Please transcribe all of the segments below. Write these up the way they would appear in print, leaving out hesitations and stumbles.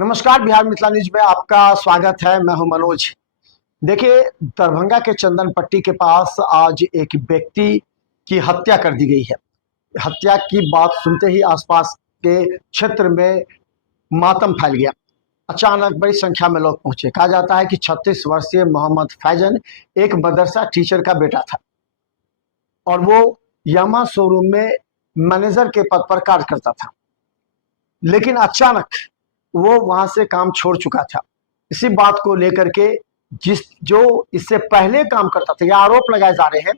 नमस्कार, बिहार मिथिला न्यूज में आपका स्वागत है। मैं हूं मनोज। देखिए, दरभंगा के चंदन पट्टी के पास आज एक व्यक्ति की हत्या कर दी गई है। हत्या की बात सुनते ही आसपास के क्षेत्र में मातम फैल गया। अचानक बड़ी संख्या में लोग पहुंचे। कहा जाता है कि 36 वर्षीय मोहम्मद फैजन एक मदरसा टीचर का बेटा था और वो यामा शोरूम में मैनेजर के पद पर कार्य करता था, लेकिन अचानक वो वहां से काम छोड़ चुका था। इसी बात को लेकर के जो इससे पहले काम करता था, यह आरोप लगाए जा रहे हैं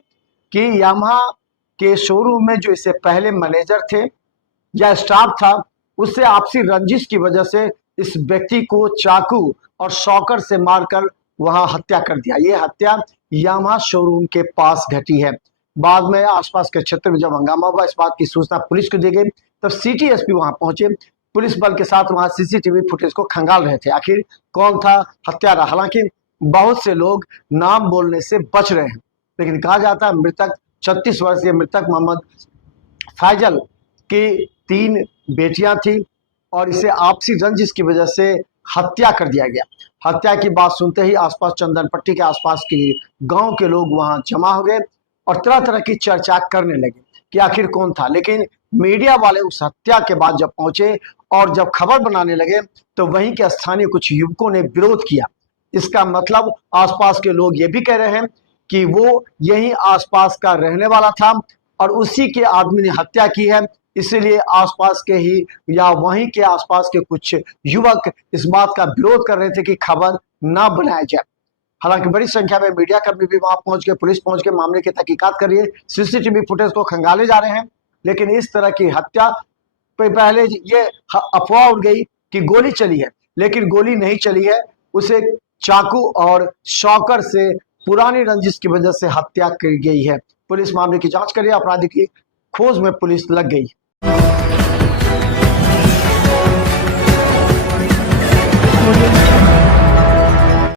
कि यामाहा के शोरूम में जो इससे पहले मैनेजर थे या स्टाफ था, उससे आपसी रंजिश की वजह से इस व्यक्ति को चाकू और शॉकर से मारकर वहां हत्या कर दिया। ये हत्या यामाहा शोरूम के पास घटी है। बाद में आसपास के क्षेत्र में जब हंगामा हुआ, इस बात की सूचना पुलिस को दी गई, तब सिटी एसपी वहां पहुंचे। पुलिस बल के साथ वहां सीसीटीवी फुटेज को खंगाल रहे थे, आखिर कौन था हत्यारा। हालांकि बहुत से लोग नाम बोलने से बच रहे हैं, लेकिन कहा जाता है मृतक 36 वर्षीय मृतक मोहम्मद फैजल की 3 बेटियां थी और इसे आपसी रंजिश की वजह से हत्या कर दिया गया। हत्या की बात सुनते ही आसपास चंदन पट्टी के आसपास के गांव के लोग वहां जमा हो गए और तरह तरह की चर्चा करने लगे कि आखिर कौन था। लेकिन मीडिया वाले उस हत्या के बाद जब पहुंचे और जब खबर बनाने लगे, तो वहीं के स्थानीय कुछ युवकों ने विरोध किया। इसका मतलब आसपास के लोग ये भी कह रहे हैं कि वो यही आसपास का रहने वाला था और उसी के आदमी ने हत्या की है, इसलिए आसपास के ही या वहीं के आसपास के कुछ युवक इस बात का विरोध कर रहे थे कि खबर ना बनाया जाए। हालांकि बड़ी संख्या में मीडिया कर्मी भी वहां पहुंच गए, पुलिस पहुंच के मामले की तहकीकात कर रही है, सीसीटीवी फुटेज को खंगाले जा रहे हैं। लेकिन इस तरह की हत्या पे पहले ये अफवाह उड़ गई कि गोली चली है, लेकिन गोली नहीं चली है। उसे चाकू और शॉकर से पुरानी रंजिश की वजह से हत्या की गई है। पुलिस मामले की जांच कर रही है, अपराधी की खोज में पुलिस लग गई।